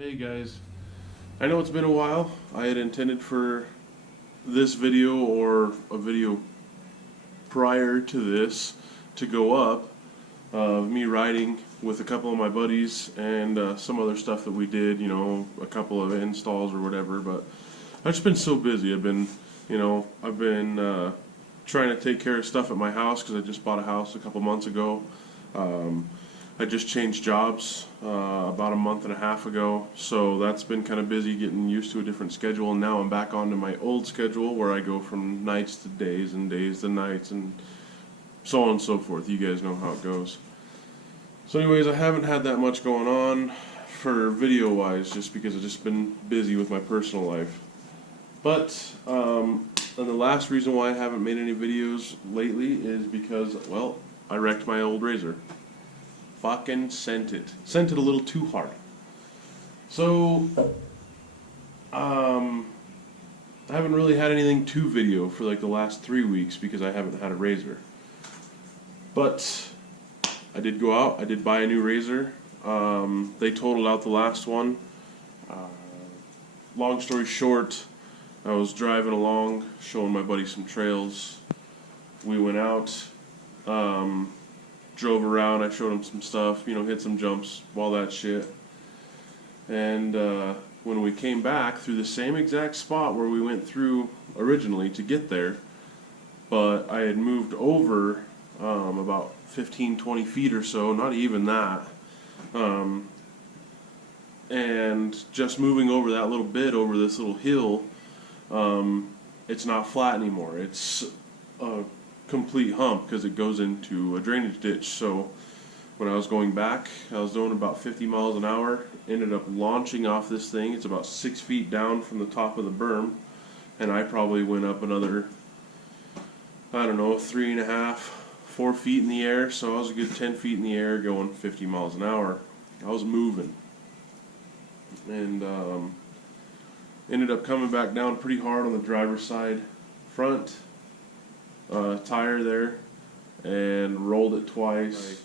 Hey guys, I know it's been a while. I had intended for this video or a video prior to this to go up of me riding with a couple of my buddies and some other stuff that we did, a couple of installs or whatever, but I've just been so busy. I've been trying to take care of stuff at my house because I just bought a house a couple months ago. I just changed jobs about a month and a half ago, so that's been kind of busy getting used to a different schedule, and now I'm back onto my old schedule where I go from nights to days and days to nights and so on and so forth. You guys know how it goes. So anyways, I haven't had that much going on for video wise just because I've just been busy with my personal life. But and the last reason why I haven't made any videos lately is because, well, I wrecked my old Razor. Fucking sent it a little too hard. So I haven't really had anything to video for like the last 3 weeks because I haven't had a Razor. But I did go out, I did buy a new Razor. They totaled out the last one. Long story short, I was driving along showing my buddy some trails. We went out, drove around, I showed him some stuff, hit some jumps, all that shit. And when we came back through the same exact spot where we went through originally to get there, but I had moved over about 15-20 feet or so, not even that. And just moving over that little bit over this little hill, it's not flat anymore. It's a complete hump because it goes into a drainage ditch. So when I was going back, I was doing about 50 miles an hour, ended up launching off this thing. It's about 6 feet down from the top of the berm, and I probably went up another, 3.5, 4 feet in the air. So I was a good 10 feet in the air going 50 miles an hour. I was moving, and ended up coming back down pretty hard on the driver's side front tire there, and rolled it twice.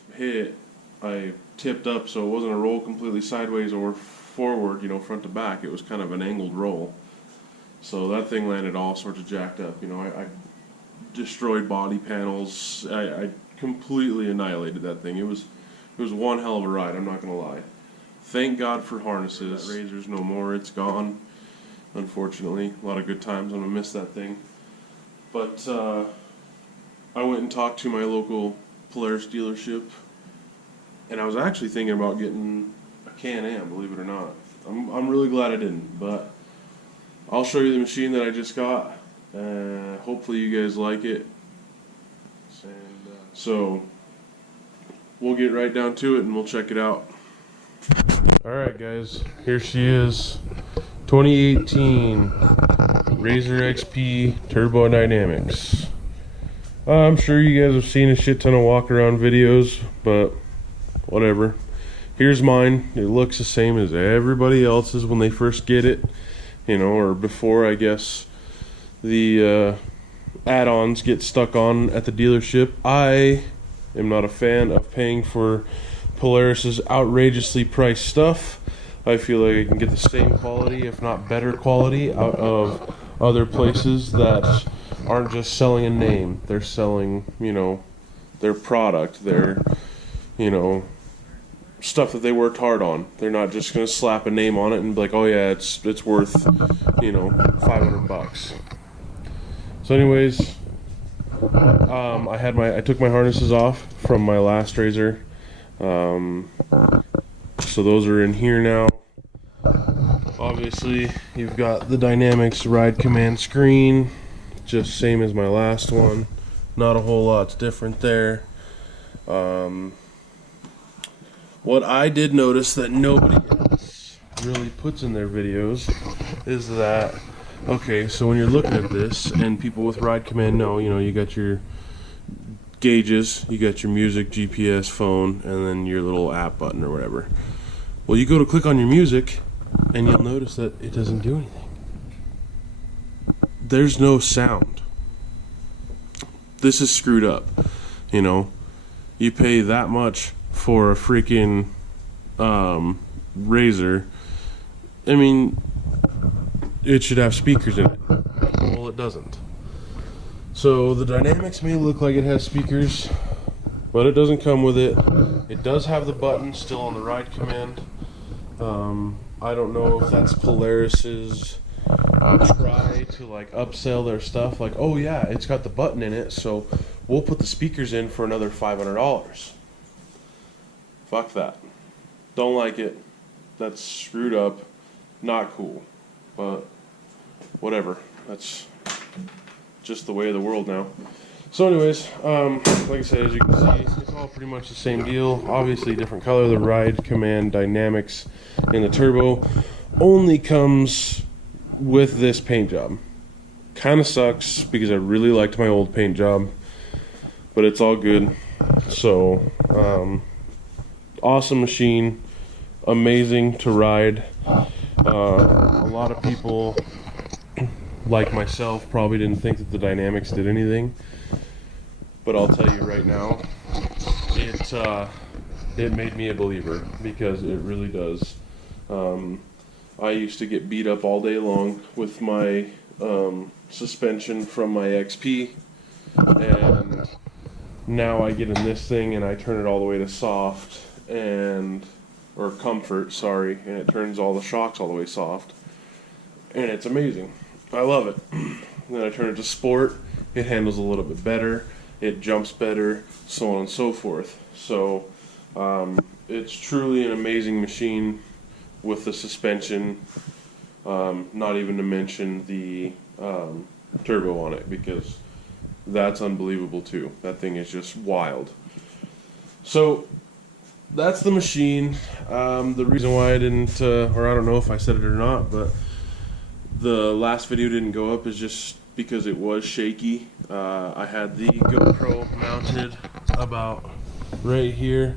I tipped up, so it wasn't a roll completely sideways or forward, front to back. It was kind of an angled roll. So that thing landed all sorts of jacked up. I destroyed body panels. I completely annihilated that thing. It was one hell of a ride, I'm not gonna lie. Thank God for harnesses. That Razor's no more, it's gone, unfortunately. A lot of good times, I'm gonna miss that thing. But I went and talked to my local Polaris dealership, and I was actually thinking about getting a Can-Am, believe it or not. I'm really glad I didn't, but I'll show you the machine that I just got. Hopefully you guys like it. So we'll get right down to it and we'll check it out. Alright guys, here she is. 2018 Razor XP Turbo Dynamics. I'm sure you guys have seen a shit ton of walk around videos, but whatever. Here's mine. It looks the same as everybody else's when they first get it, or before, I guess, the add-ons get stuck on at the dealership. I am not a fan of paying for Polaris's outrageously priced stuff. I feel like I can get the same quality, if not better quality, out of other places that aren't just selling a name. They're selling, their product, their, stuff that they worked hard on. They're not just going to slap a name on it and be like, oh yeah, it's worth, $500. So anyways, I took my harnesses off from my last Razor. So those are in here now. Obviously, you've got the Dynamics ride command screen, just same as my last one. Not a whole lot's different there. What I did notice that nobody else really puts in their videos is that, okay, so when you're looking at this, and people with ride command know, you got your gauges, you got your music, GPS, phone, and then your little app button or whatever. Well, you go to click on your music, and you'll notice that it doesn't do anything. There's no sound. This is screwed up. You pay that much for a freaking Razor, I mean, it should have speakers in it. Well, it doesn't. So the Dynamics may look like it has speakers, but it doesn't come with it. It does have the button still on the ride command. I don't know if that's Polaris's try to like upsell their stuff. Like, oh yeah, it's got the button in it, so we'll put the speakers in for another $500. Fuck that. Don't like it. That's screwed up. Not cool. But whatever. That's just the way of the world now. So anyways, like I said, as you can see, it's all pretty much the same deal. Obviously different color. The ride command Dynamics and the turbo only comes with this paint job. Kind of sucks because I really liked my old paint job, but it's all good. So awesome machine, amazing to ride. A lot of people like myself probably didn't think that the Dynamics did anything, but I'll tell you right now, it made me a believer, because it really does. I used to get beat up all day long with my suspension from my XP, and now I get in this thing and I turn it all the way to soft, or comfort, sorry, and it turns all the shocks all the way soft, and it's amazing. I love it. Then I turn it to sport, it handles a little bit better, it jumps better, so on and so forth. So it's truly an amazing machine with the suspension, not even to mention the turbo on it, because that's unbelievable too. That thing is just wild. So that's the machine. The reason why I didn't, or I don't know if I said it or not, but the last video didn't go up is just because it was shaky. I had the GoPro mounted about right here,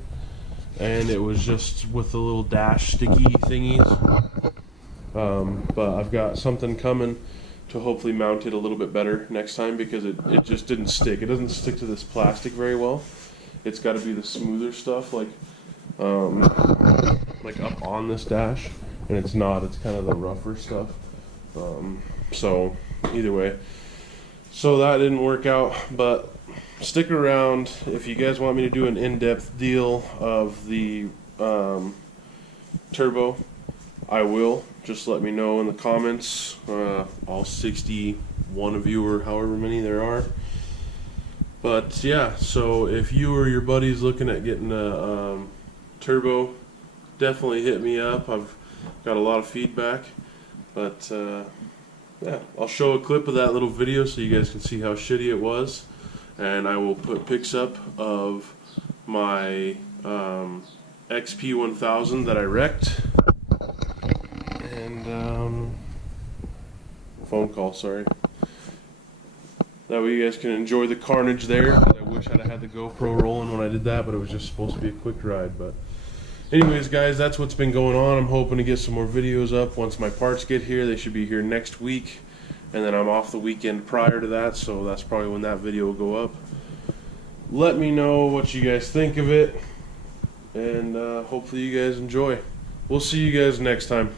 and it was just with the little dash sticky thingies. But I've got something coming to hopefully mount it a little bit better next time, because it just didn't stick. It doesn't stick to this plastic very well. It's got to be the smoother stuff, like up on this dash, and it's not. It's kind of the rougher stuff. So either way, so that didn't work out, but stick around if you guys want me to do an in-depth deal of the turbo. I will. Just let me know in the comments, all 61 of you, or however many there are. But yeah, so if you or your buddies looking at getting a turbo, definitely hit me up. I've got a lot of feedback. But yeah, I'll show a clip of that little video so you guys can see how shitty it was, and I will put pics up of my XP1000 that I wrecked, and phone call, sorry. That way you guys can enjoy the carnage there. I wish I'd have had the GoPro rolling when I did that, but it was just supposed to be a quick ride. But anyways, guys, that's what's been going on. I'm hoping to get some more videos up once my parts get here. They should be here next week, and then I'm off the weekend prior to that, so that's probably when that video will go up. Let me know what you guys think of it, and hopefully you guys enjoy. We'll see you guys next time.